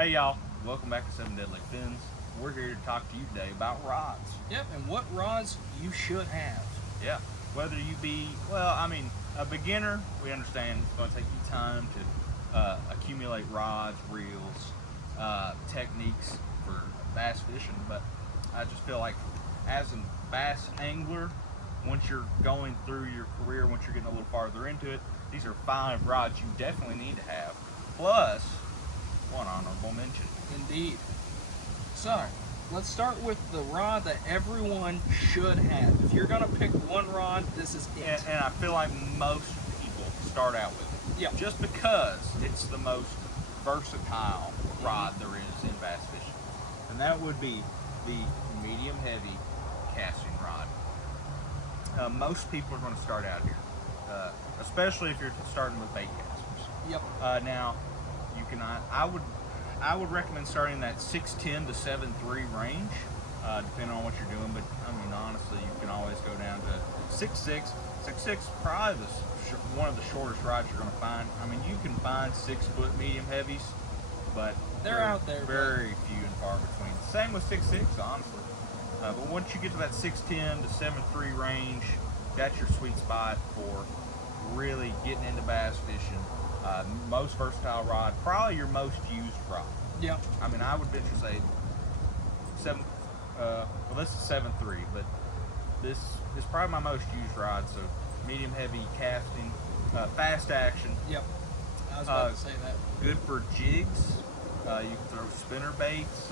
Hey y'all, welcome back to Seven Deadly Fins. We're here to talk to you today about rods. Yep, and what rods you should have. Yeah, whether you be, a beginner, we understand it's going to take you time to accumulate rods, reels, techniques for bass fishing, but I just feel like as a bass angler, once you're going through your career, once you're getting a little farther into it, these are 5 rods you definitely need to have, plus one honorable mention. Indeed. So, let's start with the rod that everyone should have. If you're going to pick one rod, this is it. And I feel like most people start out with it. Yep. Just because it's the most versatile rod there is in bass fishing. And that would be the medium heavy casting rod. Most people are going to start out here, especially if you're starting with bait casters. Yep. Now, you can I would recommend starting that 6'10" to 7'3" range, depending on what you're doing. But I mean, honestly, you can always go down to 6'6". 6'6" probably one of the shortest rods you're going to find. I mean, you can find 6-foot medium heavies, but They're out there, very few and far between. Same with 6'6", honestly. But once you get to that 6'10" to 7'3" range, that's your sweet spot for really getting into bass fishing. Most versatile rod, probably your most used rod. Yep. I mean, I would venture to say this is 7'3", but this is probably my most used rod. So medium heavy casting, fast action. Yep. I was about to say that. Good for jigs. You can throw spinner baits.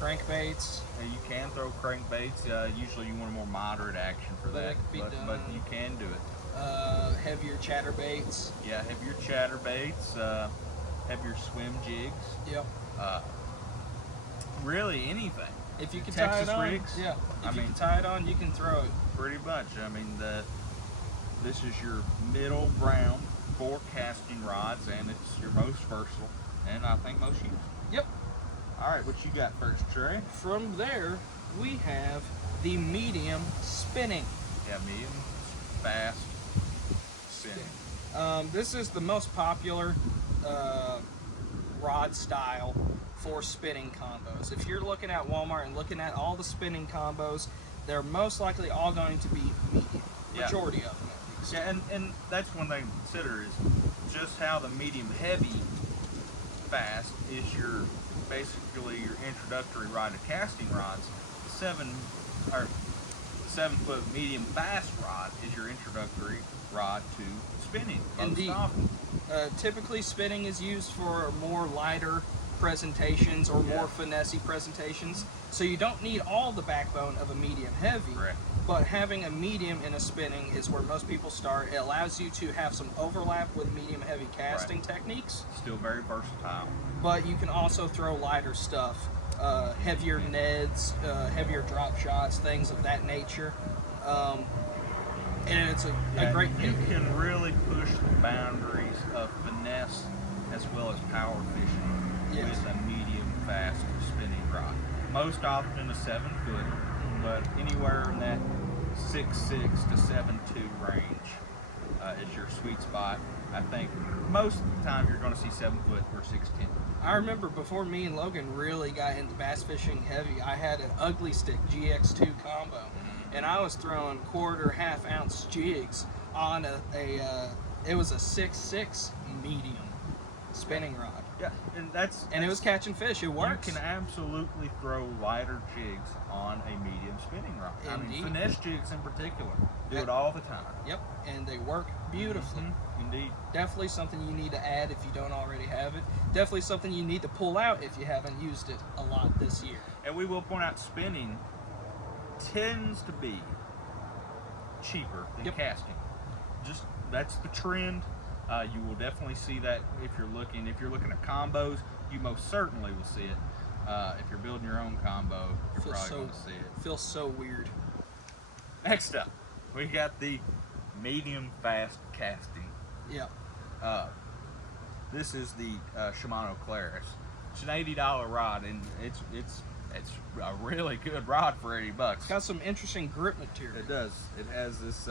Crankbaits. You can throw crankbaits. Usually you want a more moderate action for But that, it can be but done. you can do it. Heavier chatterbaits. Yeah, heavier chatterbaits, heavier swim jigs. Yep. Really anything. If you can Texas tie it on, rigs. yeah. I If you mean- can tie it on, you can throw it. Pretty much. I mean, this is your middle ground for casting rods, and it's your most versatile, and I think most used. Yep. All right, what you got first, Trey? From there, we have the medium spinning. Yeah, medium, fast, spinning. This is the most popular rod style for spinning combos. If you're looking at Walmart and looking at all the spinning combos, they're most likely all going to be medium. Yeah. Majority of them, at least. Yeah, and that's one thing to consider is just how the medium heavy fast is basically your introductory rod to casting rods. 7-foot medium fast rod is your introductory rod to spinning. most Indeed. often. Typically, spinning is used for more lighter presentations or more finessey presentations. So you don't need all the backbone of a medium heavy. Correct. But having a medium in a spinning is where most people start. It allows you to have some overlap with medium heavy casting techniques, Still very versatile. but you can also throw lighter stuff, heavier Neds, heavier drop shots, things of that nature. And it's a great You pick. can really push the boundaries of finesse as well as power fishing Yes. with a medium fast spinning rod. Most often a 7-foot, but anywhere in that 6'6" to 7'2" range is your sweet spot. I think most of the time you're going to see 7-foot or 6'10". I remember before me and Logan really got into bass fishing heavy, I had an Ugly Stick GX2 combo, and I was throwing quarter, half ounce jigs on it was a 6'6" medium spinning rod, Yeah, and it was catching fish. It works. You can absolutely throw lighter jigs on a medium spinning rod. I mean, Indeed. finesse jigs in particular do it all the time. Yep, and they work beautifully. Indeed. Definitely something you need to add if you don't already have it. Definitely something you need to pull out if you haven't used it a lot this year. And we will point out spinning tends to be cheaper than Yep. casting. Just that's the trend. You will definitely see that if you're looking at combos, you most certainly will see it. If you're building your own combo, you're Feels probably so going to see it. feels so weird. Next up, we got the medium fast casting. Yeah. This is the Shimano Claris. It's an $80 rod, and it's a really good rod for $80. It's got some interesting grip material. It does. It has this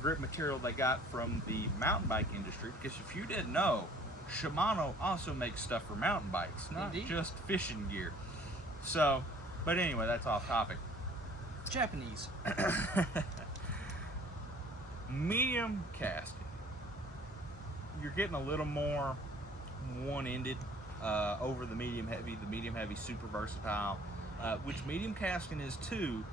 grip material they got from the mountain bike industry. Because if you didn't know, Shimano also makes stuff for mountain bikes, not Indeed. just fishing gear. So, but anyway, that's off topic. Japanese. Medium casting. You're getting a little more one-ended over the medium heavy. The medium heavy super versatile, which medium casting is too,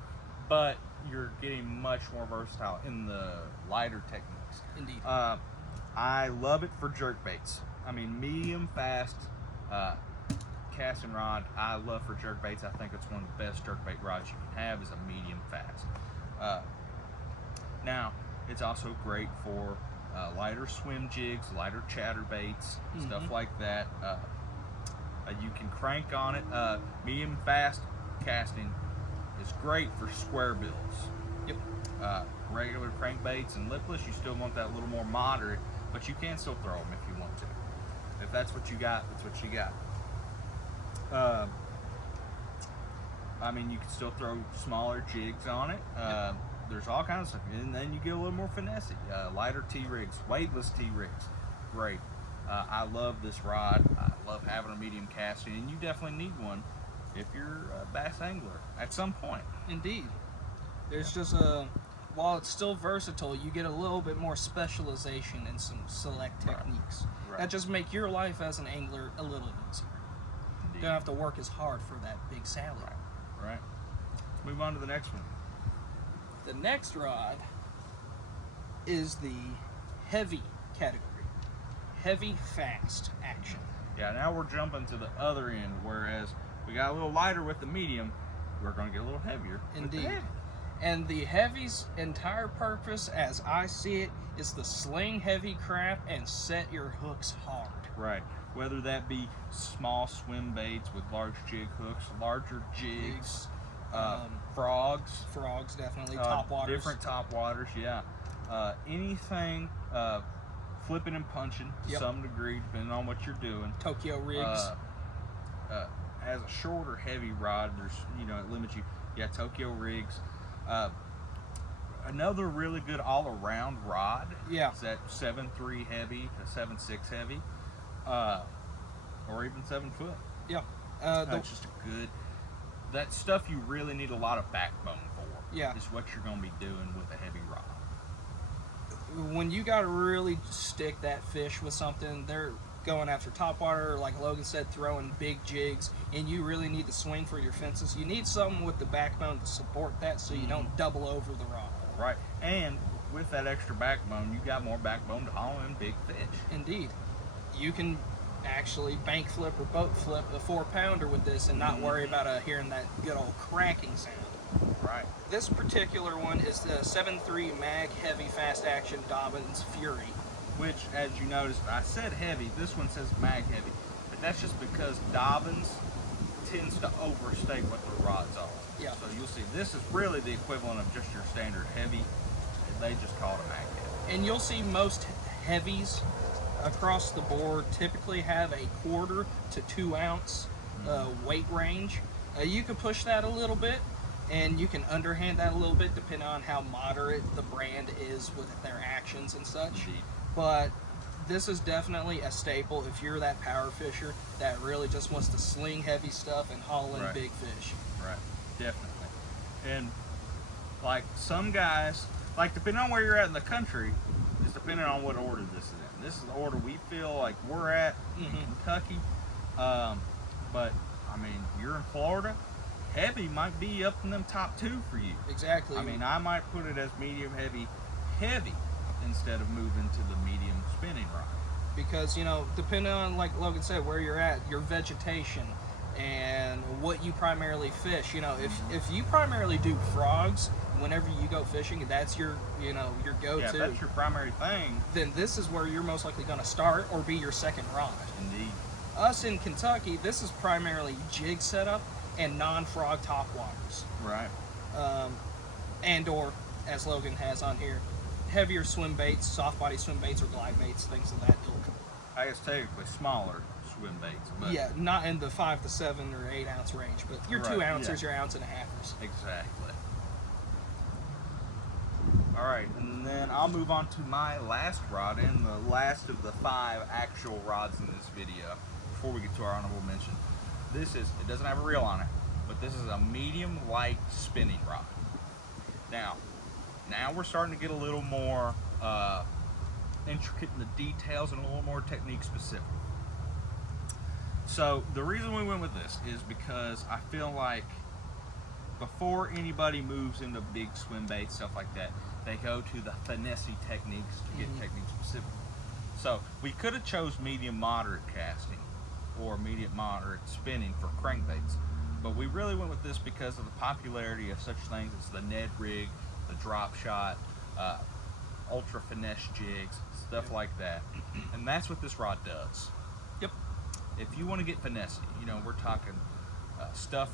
but you're getting much more versatile in the lighter techniques. Indeed. I love it for jerk baits. I mean, medium fast casting rod. I love for jerk baits. I think it's one of the best jerk bait rods you can have is a medium fast. Now, it's also great for lighter swim jigs, lighter chatter baits, stuff like that. You can crank on it. Medium fast casting is great for square bills. Yep. Regular crankbaits and lipless, you still want that little more moderate, but you can still throw them if you want to. If that's what you got, that's what you got. I mean, you can still throw smaller jigs on it. There's all kinds of stuff, and then you get a little more finesse. Lighter T-rigs, weightless T-rigs, great. I love this rod. I love having a medium casting, and you definitely need one if you're a bass angler at some point. Indeed. There's just while it's still versatile, you get a little bit more specialization in some select techniques Right. that just make your life as an angler a little easier. You Indeed. don't have to work as hard for that big salad. Right. Let's move on to the next one. The next rod is the heavy category. Heavy fast action. Yeah, now we're jumping to the other end, whereas we got a little lighter with the medium, we're going to get a little heavier with the Indeed. heavy. And the heavy's entire purpose, as I see it, is to sling heavy crap and set your hooks hard. Right. Whether that be small swim baits with large jig hooks, larger jigs, frogs, Frogs, definitely. Top waters. different top waters, yeah. Anything flipping and punching to Yep. some degree, depending on what you're doing. Tokyo rigs. As a shorter, heavy rod, it limits you. Yeah, Tokyo rigs. Another really good all-around rod Yeah. is that 7.3 heavy to 7.6 heavy, or even 7 foot. Yeah. That's just a good. That stuff you really need a lot of backbone for. Yeah. Is what you're going to be doing with a heavy rod. When you got to really stick that fish with something, they're going after topwater, like Logan said, throwing big jigs, and you really need to swing for your fences. You need something with the backbone to support that so you don't double over the rod. Right. And with that extra backbone, you got more backbone to haul in big fish. Indeed. You can actually bank flip or boat flip a 4-pounder with this and not worry about hearing that good old cracking sound. Right. This particular one is the 7.3 Mag Heavy Fast Action Dobbins Fury. Which, as you noticed, I said heavy. This one says mag heavy. But that's just because Dobbins tends to overstate what the rods are. Yeah. So you'll see, this is really the equivalent of just your standard heavy. They just call it a mag heavy. And you'll see most heavies across the board typically have a 1/4 to 2 ounce weight range. You can push that a little bit, and you can underhand that a little bit depending on how moderate the brand is with their actions and such. Indeed. But this is definitely a staple if you're that power fisher that really just wants to sling heavy stuff and haul in Right. big fish. Right, definitely. And like some guys, like depending on where you're at in the country, is depending on what order this is in. This is the order we feel like we're at in Kentucky. But I mean, you're in Florida, heavy might be up in them top 2 for you. Exactly. I mean, I might put it as medium heavy, instead of moving to the medium spinning rod. because depending on, like Logan said, where you're at, your vegetation and what you primarily fish. If you primarily do frogs whenever you go fishing, and that's your your go-to, Yeah, if that's your primary thing. then this is where you're most likely going to start or be your second rod. Indeed. Us in Kentucky, this is primarily jig setup and non-frog top waters, Right. and or, as Logan has on here, heavier swim baits, soft body swim baits or glide baits, things of that ilk. I guess technically smaller swim baits, but Yeah, not in the 5 to 7 or 8 ounce range, but your 2 Right, ounces, yeah. your ounce and a halfers. Exactly. All right, and then I'll move on to my last rod and the last of the 5 actual rods in this video before we get to our honorable mention. It doesn't have a reel on it, but this is a medium light spinning rod. Now we're starting to get a little more intricate in the details and a little more technique specific. So the reason we went with this is because I feel like before anybody moves into big swim baits, stuff like that, they go to the finesse techniques to get technique specific. So we could have chose medium moderate casting or medium moderate spinning for crankbaits, but we really went with this because of the popularity of such things as the Ned rig, the drop shot, ultra finesse jigs, stuff like that. And that's what this rod does. Yep. If you want to get finesse, you know, we're talking stuff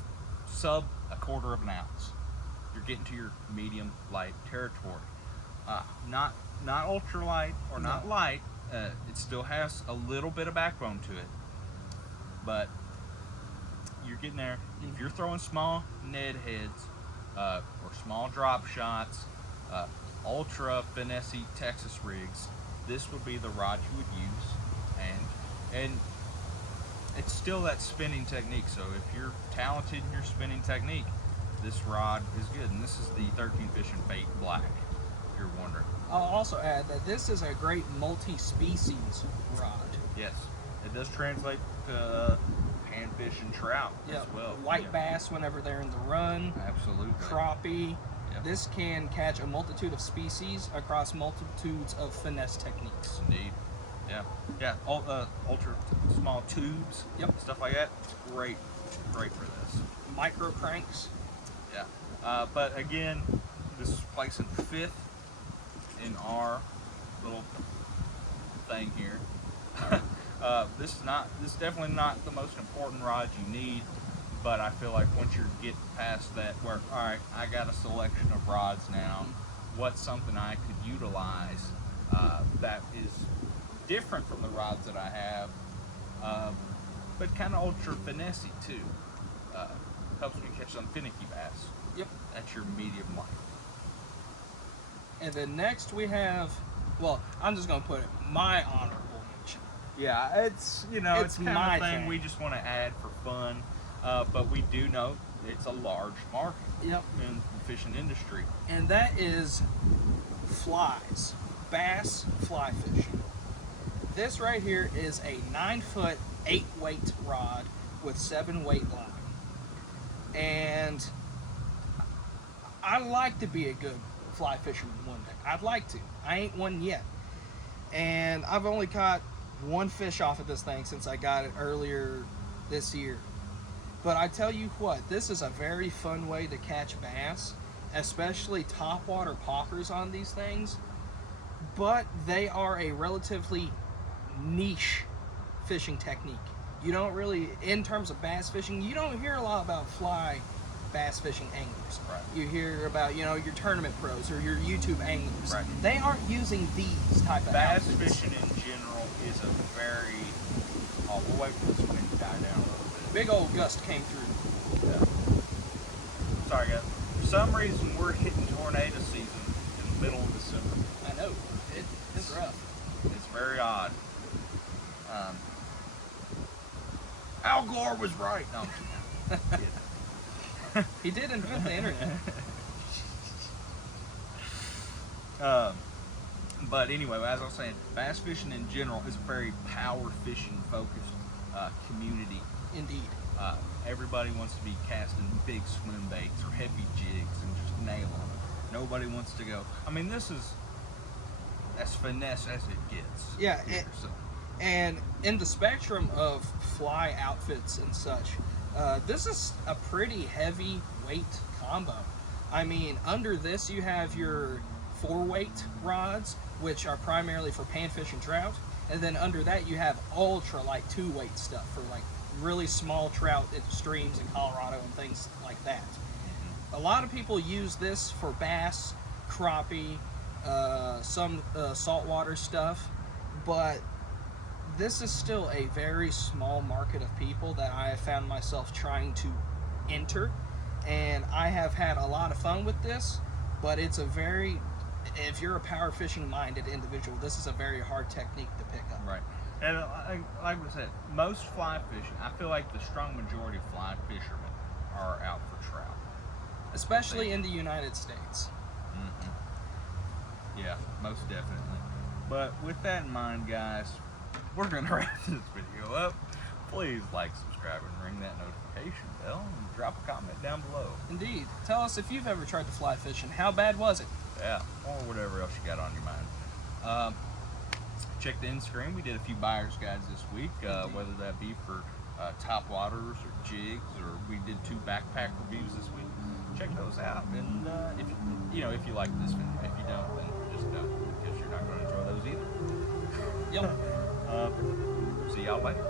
sub a quarter of an ounce. You're getting to your medium light territory. Not ultra light or not light. It still has a little bit of backbone to it, but you're getting there. If you're throwing small Ned heads or small drop shots, ultra finesse Texas rigs, this would be the rod you would use, and it's still that spinning technique. So if you're talented in your spinning technique, this rod is good. And this is the 13 Fishing Fate Black, if you're wondering. I'll also add that this is a great multi-species rod. Yes, it does translate to panfish and trout as well. White bass whenever they're in the run. Absolutely. Crappie. Yep. This can catch a multitude of species across multitudes of finesse techniques. Indeed. Yeah. Ultra small tubes. Yep. Stuff like that. Great for this. Micro cranks. Yeah. But again, this is placing 5th in our little thing here. This is definitely not the most important rod you need, but I feel like once you get past that, where all right, I got a selection of rods now. What's something I could utilize that is different from the rods that I have, but kind of ultra finesse too. Helps me catch some finicky bass. Yep. That's your medium light. And then next we have, well, I'm just gonna put it my honorable mention. Yeah, it's it's kind my of thing thing. we just want to add for fun, but we do know it's a large market Yep. in the fishing industry. And that is flies, bass fly fishing. This right here is a 9-foot 8-weight rod with 7-weight line. And I like to be a good fly fisherman one day. I'd like to. I ain't one yet. And I've only caught 1 fish off of this thing since I got it earlier this year. But I tell you what, this is a very fun way to catch bass, especially topwater poppers on these things. But they are a relatively niche fishing technique. You don't really, in terms of bass fishing, you don't hear a lot about fly bass fishing anglers. Right. You hear about, your tournament pros or your YouTube anglers. Right. They aren't using these type of Bass outfits. fishing in general is a very. Oh, we'll wait for this wind to die down a little bit. Big old gust came through. Yeah. Sorry, guys. For some reason, we're hitting tornado season in the middle of December. I know. It's rough. It's very odd. Al Gore was right. No, I'm kidding. He did invent the internet. But anyway, as I was saying, bass fishing in general is a very power fishing focused community. Indeed. Everybody wants to be casting big swim baits or heavy jigs and just nail them. Nobody wants to go. I mean, this is as finesse as it gets. Yeah, here, so. And in the spectrum of fly outfits and such, this is a pretty heavy weight combo. I mean, under this you have your 4-weight rods, which are primarily for panfish and trout, and then under that you have ultra light 2-weight stuff for like really small trout in streams in Colorado and things like that. A lot of people use this for bass, crappie, some saltwater stuff, but this is still a very small market of people that I have found myself trying to enter, and I have had a lot of fun with this, but it's a very if you're a power fishing minded individual, this is a very hard technique to pick up. Right. And like we said, most fly fishing, I feel like the strong majority of fly fishermen are out for trout. Especially in the United States. Yeah, most definitely. But with that in mind, guys, we're going to wrap this video up. Please like, subscribe, and ring that notification bell, and drop a comment down below. Indeed. Tell us if you've ever tried to fly fishing. How bad was it? Yeah, or whatever else you got on your mind. Check the end screen. We did a few buyer's guides this week, whether that be for top waters or jigs, or we did 2 backpack reviews this week. Check those out, and if if you like this video, if you don't, then just don't, because you're not going to enjoy those either. Yep. See y'all later.